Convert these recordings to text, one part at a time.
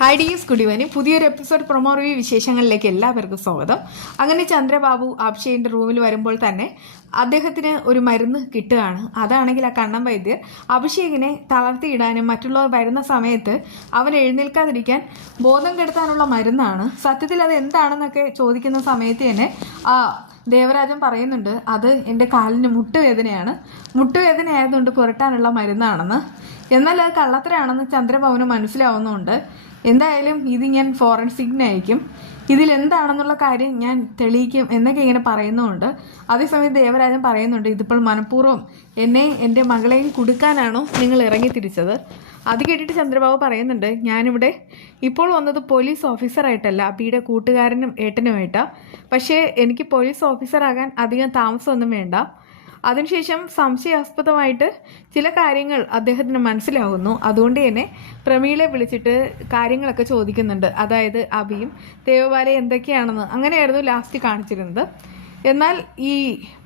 Hi ഡിയസ് കുടിവനി പുതിയൊരു episode promo review വിശേഷങ്ങളിലേക്ക് എല്ലാവർക്കും സ്വാഗതം. അങ്ങനെ ചന്ദ്രബാബു അഭിഷേകിന്റെ റൂമിൽ വരുമ്പോൾ തന്നെ അദ്ദേഹത്തിന് ഒരു മരുന്ന് കിട്ടുകയാണ്. അതാണെങ്കിൽ ആ കണ്ണം വൈദ്യർ അഭിഷേകിനെ തളർത്തിയിടാനും മറ്റുള്ളവർ വരുന്ന സമയത്ത് അവൻ എഴുന്നേൽക്കാതിരിക്കാൻ ബോധം കെടുത്താനുള്ള മരുന്നാണ്. സത്യത്തിൽ അത് എന്താണെന്നൊക്കെ ചോദിക്കുന്ന സമയത്ത് തന്നെ ദേവരാജൻ പറയുന്നുണ്ട്, അത് എൻ്റെ കാലിന് മുട്ടുവേദനയാണ്, മുട്ടുവേദനയായതുകൊണ്ട് പുരട്ടാനുള്ള മരുന്നാണെന്ന്. എന്നാൽ അത് കള്ളത്തരാണെന്ന് ചന്ദ്രബാബുവിന് മനസ്സിലാവുന്നുണ്ട്. എന്തായാലും ഇത് ഞാൻ ഫോറൻസിക്കിന് അയക്കും, ഇതിലെന്താണെന്നുള്ള കാര്യം ഞാൻ തെളിയിക്കും എന്നൊക്കെ ഇങ്ങനെ പറയുന്നുണ്ട്. അതേസമയം ദേവരാജൻ പറയുന്നുണ്ട്, ഇതിപ്പോൾ മനഃപൂർവ്വം എന്നെയും എൻ്റെ മകളെയും കുടുക്കാനാണോ നിങ്ങൾ ഇറങ്ങി തിരിച്ചത്? അത് കേട്ടിട്ട് ചന്ദ്രബാബു പറയുന്നുണ്ട്, ഞാനിവിടെ ഇപ്പോൾ വന്നത് പോലീസ് ഓഫീസറായിട്ടല്ല, അബിയുടെ കൂട്ടുകാരനും ഏട്ടനുമായിട്ടാണ്. പക്ഷേ എനിക്ക് പോലീസ് ഓഫീസറാകാൻ അധികം താമസമൊന്നും വേണ്ട. അതിനുശേഷം സംശയാസ്പദമായിട്ട് ചില കാര്യങ്ങൾ അദ്ദേഹത്തിന് മനസ്സിലാവുന്നു. അതുകൊണ്ട് തന്നെ പ്രമീളെ വിളിച്ചിട്ട് കാര്യങ്ങളൊക്കെ ചോദിക്കുന്നുണ്ട്. അതായത് അബിയും ദേവബാലയും എന്തൊക്കെയാണെന്ന് അങ്ങനെയായിരുന്നു ലാസ്റ്റ് കാണിച്ചിരുന്നത്. എന്നാൽ ഈ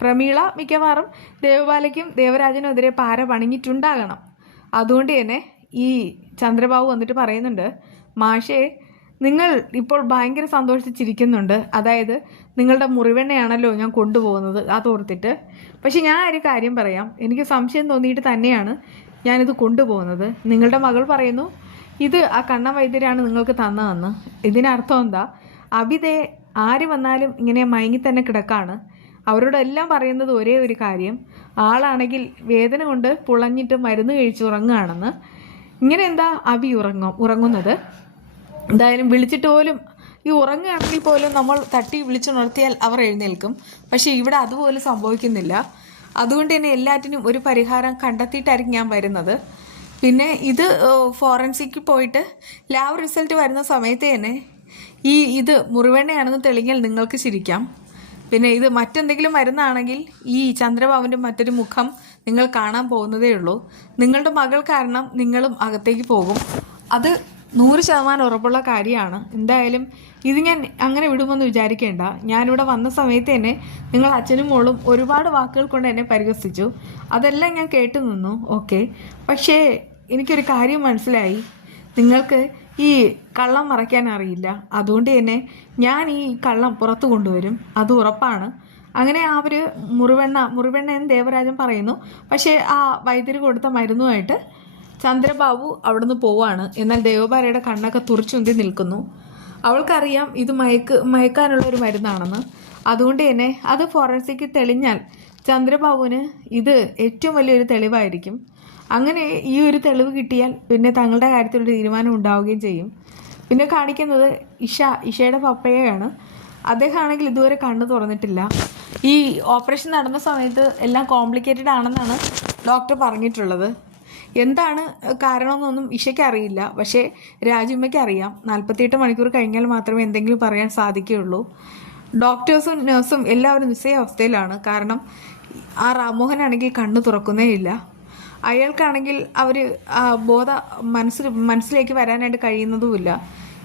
പ്രമീള മിക്കവാറും ദേവബാലയ്ക്കും ദേവരാജനും എതിരെ പാര പണിഞ്ഞിട്ടുണ്ടാകണം. അതുകൊണ്ട് തന്നെ ഈ ചന്ദ്രബാബു വന്നിട്ട് പറയുന്നുണ്ട്, മാഷേ നിങ്ങൾ ഇപ്പോൾ ഭയങ്കര സന്തോഷിച്ചിരിക്കുന്നുണ്ട്, അതായത് നിങ്ങളുടെ മുറിവെണ്ണയാണല്ലോ ഞാൻ കൊണ്ടുപോകുന്നത് അതോർത്തിട്ട്. പക്ഷെ ഞാൻ ഒരു കാര്യം പറയാം, എനിക്ക് സംശയം തോന്നിയിട്ട് തന്നെയാണ് ഞാനിത് കൊണ്ടുപോകുന്നത്. നിങ്ങളുടെ മകൾ പറയുന്നു ഇത് ആ കണ്ണ വൈദ്യരാണ് നിങ്ങൾക്ക് തന്നതെന്ന്. ഇതിനർത്ഥം എന്താ? അബിതേ ആര് വന്നാലും ഇങ്ങനെ മയങ്ങി തന്നെ കിടക്കാണ്. അവരോടെല്ലാം പറയുന്നത് ഒരേ ഒരു കാര്യം, ആളാണെങ്കിൽ വേദന കൊണ്ട് പുളഞ്ഞിട്ട് മരുന്ന് കഴിച്ചുറങ്ങുകയാണെന്ന്. ഇങ്ങനെ എന്താ അബി ഉറങ്ങുന്നത്? എന്തായാലും വിളിച്ചിട്ട് പോലും ഈ ഉറങ്ങുകയാണെങ്കിൽ പോലും നമ്മൾ തട്ടി വിളിച്ചുണർത്തിയാൽ അവർ എഴുന്നേൽക്കും. പക്ഷേ ഇവിടെ അതുപോലും സംഭവിക്കുന്നില്ല. അതുകൊണ്ട് തന്നെ എല്ലാറ്റിനും ഒരു പരിഹാരം കണ്ടെത്തിയിട്ടായിരിക്കും ഞാൻ വരുന്നത്. പിന്നെ ഫോറൻസിക്ക് പോയിട്ട് ലാബ് റിസൾട്ട് വരുന്ന സമയത്ത് തന്നെ ഇത് മുറിവെണ്ണയാണെന്ന് തെളിഞ്ഞാൽ നിങ്ങൾക്ക് ചിരിക്കാം. പിന്നെ ഇത് മറ്റെന്തെങ്കിലും മരുന്നാണെങ്കിൽ ഈ ചന്ദ്രബാബുവിൻ്റെ മറ്റൊരു മുഖം നിങ്ങൾ കാണാൻ പോകുന്നതേ ഉള്ളൂ. നിങ്ങളുടെ മകൾ കാരണം നിങ്ങളും അകത്തേക്ക് പോകും. അത് 100% ഉറപ്പുള്ള കാര്യമാണ്. എന്തായാലും ഇത് ഞാൻ അങ്ങനെ വിടുമെന്ന് വിചാരിക്കേണ്ട. ഞാനിവിടെ വന്ന സമയത്ത് തന്നെ നിങ്ങൾ അച്ഛനും മോളും ഒരുപാട് വാക്കുകൾ കൊണ്ട് എന്നെ പരിഹസിച്ചു. അതെല്ലാം ഞാൻ കേട്ടു നിന്നു, ഓക്കെ. പക്ഷേ എനിക്കൊരു കാര്യം മനസ്സിലായി, നിങ്ങൾക്ക് ഈ കള്ളം മറയ്ക്കാൻ അറിയില്ല. അതുകൊണ്ട് തന്നെ ഞാൻ ഈ കള്ളം പുറത്തു കൊണ്ടുവരും, അത് ഉറപ്പാണ്. അങ്ങനെ അവർ മുറിവെണ്ണ എന്ന് ദേവരാജൻ പറയുന്നു. പക്ഷേ ആ വൈദ്യര് കൊടുത്ത മരുന്നുമായിട്ട് ചന്ദ്രബാബു അവിടുന്ന് പോവാണ്. എന്നാൽ ദേവബാലയുടെ കണ്ണൊക്കെ തുറച്ചുന്തി നിൽക്കുന്നു. അവൾക്കറിയാം ഇത് മയക്കാനുള്ള ഒരു മരുന്നാണെന്ന്. അതുകൊണ്ട് തന്നെ അത് ഫോറൻസിക്ക് തെളിഞ്ഞാൽ ചന്ദ്രബാബുവിന് ഇത് ഏറ്റവും വലിയൊരു തെളിവായിരിക്കും. അങ്ങനെ ഈ ഒരു തെളിവ് കിട്ടിയാൽ പിന്നെ തങ്ങളുടെ കാര്യത്തിലൊരു തീരുമാനം ഉണ്ടാവുകയും ചെയ്യും. പിന്നെ കാണിക്കുന്നത് ഇഷയുടെ പപ്പയെയാണ്. അദ്ദേഹമാണെങ്കിൽ ഇതുവരെ കണ്ണ് തുറന്നിട്ടില്ല. ഈ ഓപ്പറേഷൻ നടന്ന സമയത്ത് എല്ലാം കോംപ്ലിക്കേറ്റഡ് ആണെന്നാണ് ഡോക്ടർ പറഞ്ഞിട്ടുള്ളത്. എന്താണ് കാരണമെന്നൊന്നും ഇഷയ്ക്ക് അറിയില്ല. പക്ഷേ രാജുമ്മയ്ക്ക് അറിയാം. 48 മണിക്കൂർ കഴിഞ്ഞാൽ മാത്രമേ എന്തെങ്കിലും പറയാൻ സാധിക്കുകയുള്ളൂ. ഡോക്ടേഴ്സും നഴ്സും എല്ലാവരും നിശ്ചയാവസ്ഥയിലാണ്. കാരണം ആ റാംമോഹനാണെങ്കിൽ കണ്ണ് തുറക്കുന്നേ ഇല്ല. അയാൾക്കാണെങ്കിൽ അവർ മനസ്സിലേക്ക് വരാനായിട്ട് കഴിയുന്നതുമില്ല.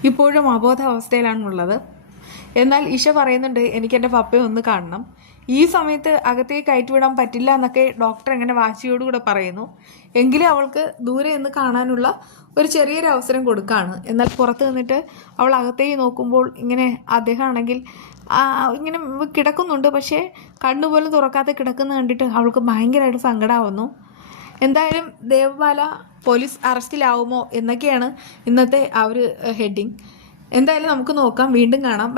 ഇപ്പോഴും അബോധാവസ്ഥയിലാണുള്ളത്. എന്നാൽ ഇഷ പറയുന്നുണ്ട്, എനിക്ക് എൻ്റെ പപ്പയെ ഒന്ന് കാണണം. ഈ സമയത്ത് അകത്തേക്ക് കയറ്റിവിടാൻ പറ്റില്ല എന്നൊക്കെ ഡോക്ടർ അങ്ങനെ വാശിയോടുകൂടെ പറയുന്നു. എങ്കിലും അവൾക്ക് ദൂരെ നിന്ന് കാണാനുള്ള ഒരു ചെറിയൊരു അവസരം കൊടുക്കുകയാണ്. എന്നാൽ പുറത്ത് നിന്നിട്ട് അവൾ അകത്തേക്ക് നോക്കുമ്പോൾ ഇങ്ങനെ അദ്ദേഹമാണെങ്കിൽ ഇങ്ങനെ കിടക്കുന്നുണ്ട്. പക്ഷേ കണ്ണുപോലും തുറക്കാതെ കിടക്കുന്ന കണ്ടിട്ട് അവൾക്ക് ഭയങ്കരമായിട്ട് സങ്കടമാവുന്നു. എന്തായാലും ദേവബാല പോലീസ് അറസ്റ്റിലാവുമോ എന്നൊക്കെയാണ് ഇന്നത്തെ ഹെഡിങ്. എന്തായാലും നമുക്ക് നോക്കാം. വീണ്ടും കാണാം.